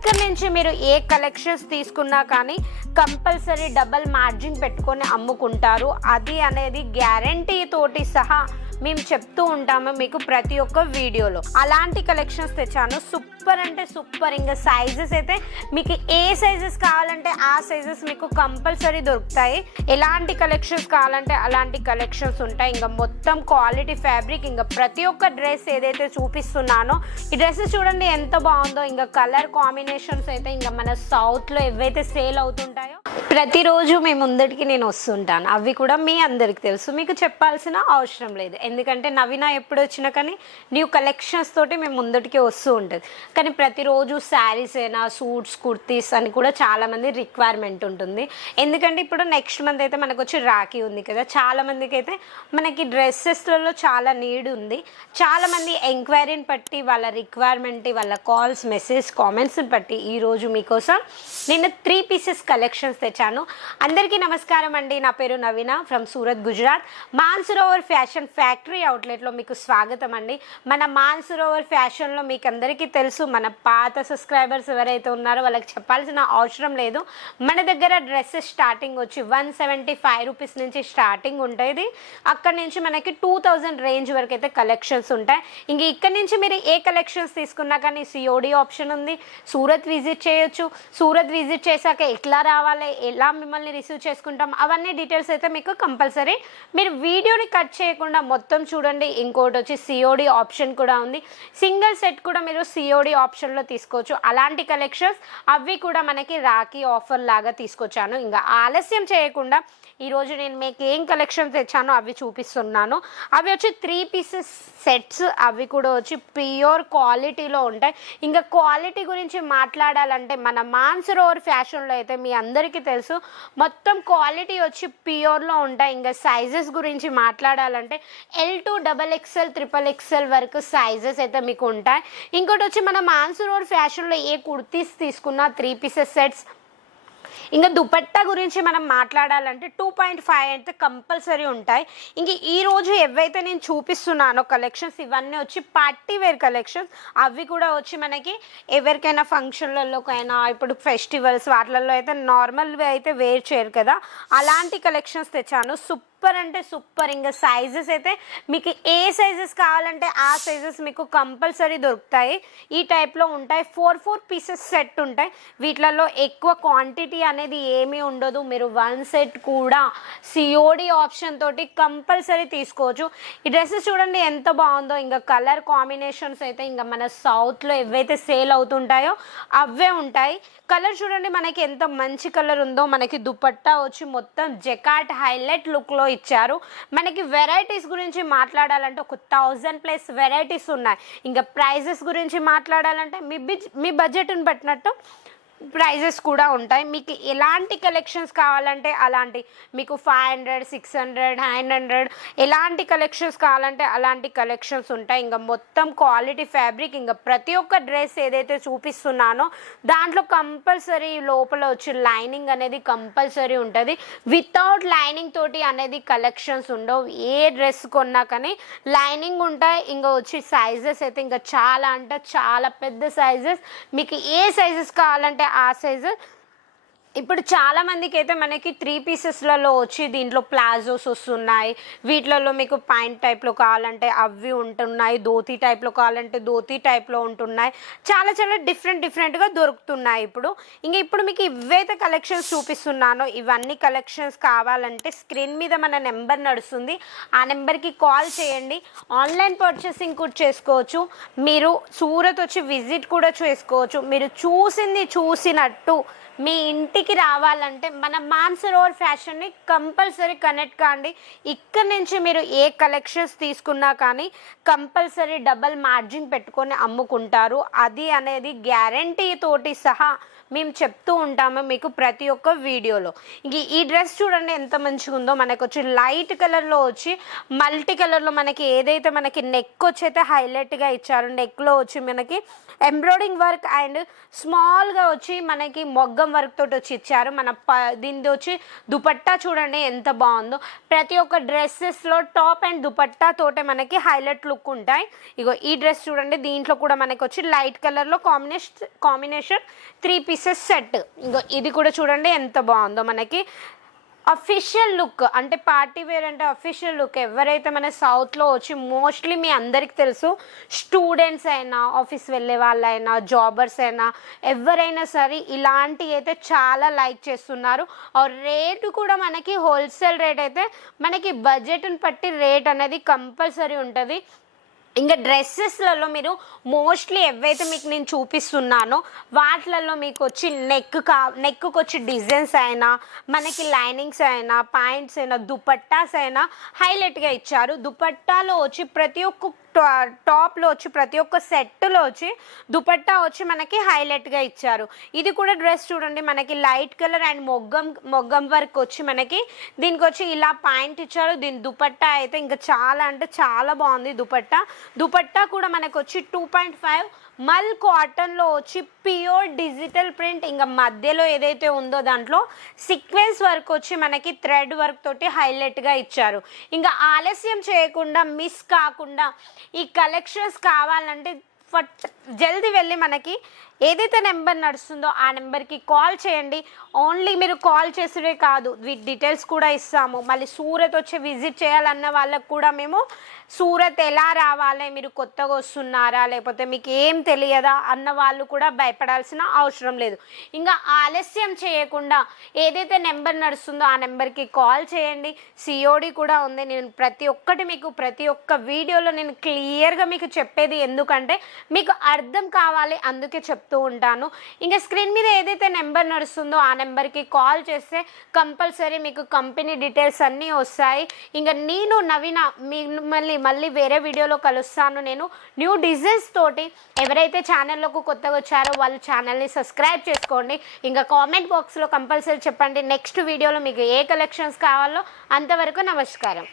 ఇక్కడ నుంచి మీరు ఏ కలెక్షన్స్ తీసుకున్నా కానీ కంపల్సరీ డబల్ మార్జిన్ పెట్టుకొని అమ్ముకుంటారు. అది అనేది గ్యారంటీ తోటి సహా మేము చెప్తూ ఉంటాము మీకు ప్రతి ఒక్క వీడియోలో. అలాంటి కలెక్షన్స్ తెచ్చాను. సూపర్ అంటే సూపర్ ఇంకా సైజెస్ అయితే మీకు ఏ సైజెస్ కావాలంటే ఆ సైజెస్ మీకు కంపల్సరీ దొరుకుతాయి. ఎలాంటి కలెక్షన్స్ కావాలంటే అలాంటి కలెక్షన్స్ ఉంటాయి. ఇంకా మొత్తం క్వాలిటీ ఫ్యాబ్రిక్ ఇంకా ప్రతి ఒక్క డ్రెస్ ఏదైతే చూపిస్తున్నానో ఈ డ్రెస్సెస్ చూడండి ఎంత బాగుందో. ఇంకా కలర్ కాంబినేషన్స్ అయితే ఇంకా మన సౌత్లో ఏవైతే సేల్ అవుతుంటాయో ప్రతిరోజు మీ ముందటికి నేను వస్తుంటాను. అవి కూడా మీ అందరికి తెలుసు. మీకు చెప్పాల్సిన అవసరం లేదు. ఎందుకంటే నవీన ఎప్పుడు వచ్చినా కానీ న్యూ కలెక్షన్స్ తోటి మేము ముందటికి వస్తూ ఉంటుంది. కానీ ప్రతిరోజు శారీస్ అయినా సూట్స్ కుర్తీస్ అని కూడా చాలామంది రిక్వైర్మెంట్ ఉంటుంది. ఎందుకంటే ఇప్పుడు నెక్స్ట్ మంత్ అయితే మనకు వచ్చి రాఖీ ఉంది కదా. చాలా మందికి అయితే మనకి డ్రెస్సెస్లలో చాలా నీడ్ ఉంది. చాలామంది ఎంక్వైరీని బట్టి వాళ్ళ రిక్వైర్మెంట్ వాళ్ళ కాల్స్ మెసేజ్ కామెంట్స్ని బట్టి ఈరోజు మీకోసం నేను త్రీ పీసెస్ కలెక్షన్స్ తెచ్చాను. అందరికీ నమస్కారం అండి. నా పేరు Naveena from Surat Gujarat Mansarovar fashion ఫ్యాక్ factory అవుట్లెట్లో మీకు స్వాగతం అండి. మన మాన్సరోవర్ ఫ్యాషన్లో మీకు అందరికీ తెలుసు మన పాత సబ్స్క్రైబర్స్ ఎవరైతే ఉన్నారో వాళ్ళకి చెప్పాల్సిన అవసరం లేదు. మన దగ్గర డ్రెస్సెస్ స్టార్టింగ్ వచ్చి వన్ సెవెంటీ ఫైవ్ రూపీస్ నుంచి స్టార్టింగ్ ఉంటుంది. అక్కడ నుంచి మనకి టూ థౌజండ్ రేంజ్ వరకు అయితే కలెక్షన్స్ ఉంటాయి. ఇంక ఇక్కడ నుంచి మీరు ఏ కలెక్షన్స్ తీసుకున్నా కానీ సిఓడి ఆప్షన్ ఉంది. సూరత్ విజిట్ చేయొచ్చు. సూరత్ విజిట్ చేశాక ఎట్లా రావాలి ఎలా మిమ్మల్ని రిసీవ్ చేసుకుంటాం అవన్నీ డీటెయిల్స్ అయితే మీకు కంపల్సరీ. మీరు వీడియోని కట్ చేయకుండా మొత్తం మొత్తం చూడండి. ఇంకోటి వచ్చి సిఓడి ఆప్షన్ కూడా ఉంది. సింగిల్ సెట్ కూడా మీరు సిఓడి ఆప్షన్లో తీసుకోవచ్చు. అలాంటి కలెక్షన్స్ అవి కూడా మనకి రాఖీ ఆఫర్ లాగా తీసుకొచ్చాను. ఇంకా ఆలస్యం చేయకుండా ఈరోజు నేను మీకు ఏం కలెక్షన్స్ తెచ్చానో అవి చూపిస్తున్నాను. అవి వచ్చి త్రీ పీసెస్ సెట్స్ అవి కూడా వచ్చి ప్యూర్ క్వాలిటీలో ఉంటాయి. ఇంకా క్వాలిటీ గురించి మాట్లాడాలంటే మన మాన్సరోవర్ ఫ్యాషన్లో అయితే మీ అందరికీ తెలుసు. మొత్తం క్వాలిటీ వచ్చి ప్యూర్లో ఉంటాయి. ఇంకా సైజెస్ గురించి మాట్లాడాలంటే L to double XL triple XL వరకు సైజెస్ అయితే మీకు ఉంటాయి. ఇంకోటి వచ్చి మన రోడ్ ఫ్యాషన్లో ఏ కుర్తీస్ తీసుకున్నా త్రీ పీసెస్ సెట్స్ ఇంకా దుపట్టా గురించి మనం మాట్లాడాలంటే టూ పాయింట్ ఫైవ్ అయితే కంపల్సరీ ఉంటాయి. ఇంక ఈ రోజు ఏవైతే నేను చూపిస్తున్నానో కలెక్షన్స్ ఇవన్నీ వచ్చి పార్టీ వేర్ కలెక్షన్స్ అవి కూడా వచ్చి మనకి ఎవరికైనా ఫంక్షన్లలోకైనా ఇప్పుడు ఫెస్టివల్స్ వాటిలలో అయితే నార్మల్వి అయితే వేర్ చేయరు కదా. అలాంటి కలెక్షన్స్ తెచ్చాను. సూపర్ అంటే సూపర్ ఇంకా సైజెస్ అయితే మీకు ఏ సైజెస్ కావాలంటే ఆ సైజెస్ మీకు కంపల్సరీ దొరుకుతాయి. ఈ టైప్లో ఉంటాయి. ఫోర్ ఫోర్ పీసెస్ సెట్ ఉంటాయి. వీటిలలో ఎక్కువ క్వాంటిటీ అనేది ఏమీ ఉండదు. మీరు వన్ సెట్ కూడా సిఓడి ఆప్షన్ తోటి కంపల్సరీ తీసుకోవచ్చు. ఈ డ్రెస్సెస్ చూడండి ఎంత బాగుందో. ఇంకా కలర్ కాంబినేషన్స్ అయితే ఇంకా మన సౌత్లో ఏవైతే సేల్ అవుతుంటాయో అవే ఉంటాయి. కలర్ చూడండి మనకి ఎంత మంచి కలర్ ఉందో. మనకి దుపట్టా వచ్చి మొత్తం జెకాట్ హైలైట్ లుక్లో ఇచ్చారు. మనకి వెరైటీస్ గురించి మాట్లాడాలంటే ఒక థౌజండ్ ప్లస్ వెరైటీస్ ఉన్నాయి. ఇంకా ప్రైజెస్ గురించి మాట్లాడాలంటే మీ బిజ్ మీ బడ్జెట్ని బట్టినట్టు ప్రైజెస్ కూడా ఉంటాయి. మీకు ఎలాంటి కలెక్షన్స్ కావాలంటే అలాంటి మీకు five hundred six hundred nine hundred ఎలాంటి కలెక్షన్స్ కావాలంటే అలాంటి కలెక్షన్స్ ఉంటాయి. ఇంకా మొత్తం క్వాలిటీ ఫ్యాబ్రిక్ ఇంకా ప్రతి ఒక్క డ్రెస్ ఏదైతే చూపిస్తున్నానో దాంట్లో కంపల్సరీ లోపల వచ్చి లైనింగ్ అనేది కంపల్సరీ ఉంటుంది. వితౌట్ లైనింగ్ తోటి అనేది కలెక్షన్స్ ఉండవు. ఏ డ్రెస్ కొన్నా కానీ లైనింగ్ ఉంటాయి. ఇంకా వచ్చి సైజెస్ అయితే ఇంకా చాలా అంటే చాలా పెద్ద సైజెస్ మీకు ఏ సైజెస్ కావాలంటే ఆ సైజు ఇప్పుడు చాలా మందికి అయితే మనకి త్రీ పీసెస్లలో వచ్చి దీంట్లో ప్లాజోస్ వస్తున్నాయి. వీటిలలో మీకు పాయింట్ టైప్లో కావాలంటే అవి ఉంటున్నాయి ధోతి టైప్లో కావాలంటే ధోతి టైప్లో ఉంటున్నాయి. చాలా చాలా డిఫరెంట్ డిఫరెంట్గా దొరుకుతున్నాయి ఇప్పుడు. ఇంకా ఇప్పుడు మీకు ఇవైతే కలెక్షన్స్ చూపిస్తున్నానో. ఇవన్నీ కలెక్షన్స్ కావాలంటే స్క్రీన్ మీద మన నెంబర్ నడుస్తుంది. ఆ నెంబర్కి కాల్ చేయండి. ఆన్లైన్ పర్చేసింగ్ కూడా చేసుకోవచ్చు. మీరు సూరత్ వచ్చి విజిట్ కూడా చేసుకోవచ్చు. మీరు చూసింది చూసినట్టు మీ ఇంటికి రావాలంటే మన మాన్సరోవర్ ఫ్యాషన్ని కంపల్సరీ కనెక్ట్ కాండి. ఇక్కడ నుంచి మీరు ఏ కలెక్షన్స్ తీసుకున్నా కానీ కంపల్సరీ డబల్ మార్జిన్ పెట్టుకొని అమ్ముకుంటారు. అది అనేది గ్యారంటీ తోటి సహా మేము చెప్తూ ఉంటాము మీకు ప్రతి ఒక్క వీడియోలో. ఇంక ఈ డ్రెస్ చూడండి ఎంత మంచిగా ఉందో. మనకు వచ్చి లైట్ కలర్లో వచ్చి మల్టీ కలర్లో మనకి ఏదైతే మనకి నెక్ వచ్చి అయితే హైలైట్గా ఇచ్చారు. నెక్లో వచ్చి మనకి ఎంబ్రాయిడింగ్ వర్క్ అండ్ స్మాల్గా వచ్చి మనకి మొగ్గం వర్క్ తోటి వచ్చి వచ్చి ఇచ్చారు. మన ప దీనిది వచ్చి దుపట్టా చూడండి ఎంత బాగుందో. ప్రతి ఒక్క డ్రెస్సెస్లో టాప్ అండ్ దుపట్టా తోటే మనకి హైలైట్ లుక్ ఉంటాయి. ఇగో ఈ డ్రెస్ చూడండి దీంట్లో కూడా మనకి వచ్చి లైట్ కలర్లో combination combination three pieces set ఇగో ఇది కూడా చూడండి ఎంత బాగుందో మనకి. అఫీషియల్ లుక్ అంటే పార్టీ వేర్ అంటే అఫీషియల్ లుక్ ఎవరైతే మన సౌత్లో వచ్చి మోస్ట్లీ మీ అందరికి తెలుసు స్టూడెంట్స్ అయినా ఆఫీస్ వెళ్ళే వాళ్ళైనా జాబర్స్ అయినా ఎవరైనా సరే ఇలాంటివి అయితే చాలా లైక్ చేస్తున్నారు. ఆ రేటు కూడా మనకి హోల్సేల్ రేట్ అయితే మనకి బడ్జెట్ని బట్టి రేట్ అనేది కంపల్సరీ ఉంటుంది. ఇంకా డ్రెస్సెస్లలో మీరు మోస్ట్లీ ఏవైతే మీకు నేను చూపిస్తున్నానో వాటిలలో మీకు వచ్చి నెక్ కా నెక్కు వచ్చి డిజైన్స్ అయినా మనకి లైనింగ్స్ అయినా ప్యాంట్స్ అయినా దుపట్టాస్ అయినా హైలైట్గా ఇచ్చారు. దుపట్టాలో వచ్చి ప్రతి ఒక్క టాప్లో వచ్చి ప్రతి ఒక్క సెట్లో వచ్చి దుపట్టా వచ్చి మనకి హైలైట్గా ఇచ్చారు. ఇది కూడా డ్రెస్ చూడండి మనకి light colour and maggam maggam work వచ్చి మనకి దీనికి వచ్చి ఇలా పాయింట్ ఇచ్చారు. దీని దుపట్టా అయితే ఇంకా చాలా అంటే చాలా బాగుంది దుపట్టా. దుపట్టా కూడా మనకు వచ్చి టూ పాయింట్ ఫైవ్ మల్ కాటన్లో వచ్చి ప్యూర్ డిజిటల్ ప్రింట్ ఇంకా మధ్యలో ఏదైతే ఉందో దాంట్లో సీక్వెన్స్ వర్క్ వచ్చి మనకి థ్రెడ్ వర్క్ తోటి హైలైట్గా ఇచ్చారు. ఇంకా ఆలస్యం చేయకుండా మిస్ కాకుండా ఈ కలెక్షన్స్ కావాలంటే ఫట్ జల్దీ వెళ్ళి మనకి ఏదైతే నెంబర్ నడుస్తుందో ఆ నెంబర్కి కాల్ చేయండి. ఓన్లీ మీరు కాల్ చేసేవే కాదు. వీటి డీటెయిల్స్ కూడా ఇస్తాము. మళ్ళీ సూరత్ వచ్చి విజిట్ చేయాలన్న వాళ్ళకు కూడా మేము సూరత్ ఎలా రావాలి? మీరు కొత్తగా వస్తున్నారా? లేకపోతే మీకు ఏం తెలియదా? అన్న వాళ్ళు కూడా భయపడాల్సిన అవసరం లేదు. ఇంకా ఆలస్యం చేయకుండా ఏదైతే నెంబర్ నడుస్తుందో ఆ నెంబర్కి కాల్ చేయండి. సిఓడి కూడా ఉంది. నేను ప్రతి ఒక్కటి మీకు ప్రతి ఒక్క వీడియోలో నేను క్లియర్గా మీకు చెప్పేది ఎందుకంటే మీకు అర్థం కావాలి అందుకే చెప్తూ ఉంటాను. ఇంకా స్క్రీన్ మీద ఏదైతే నెంబర్ నడుస్తుందో ఆ నెంబర్కి కాల్ చేస్తే కంపల్సరీ మీకు కంపెనీ డీటెయిల్స్ అన్నీ వస్తాయి. ఇంకా నేను నవీన మిమ్మల్ని మళ్ళీ వేరే వీడియోలో కలుస్తాను. నేను న్యూ డిజైన్స్ తోటి ఎవరైతే ఛానల్లోకి కొత్తగా వచ్చారో వాళ్ళ ఛానల్ని సబ్స్క్రైబ్ చేసుకోండి. ఇంకా కామెంట్ బాక్స్లో కంపల్సరీ చెప్పండి. నెక్స్ట్ వీడియోలో మీకు ఏ కలెక్షన్స్ కావాలో అంతవరకు నమస్కారం.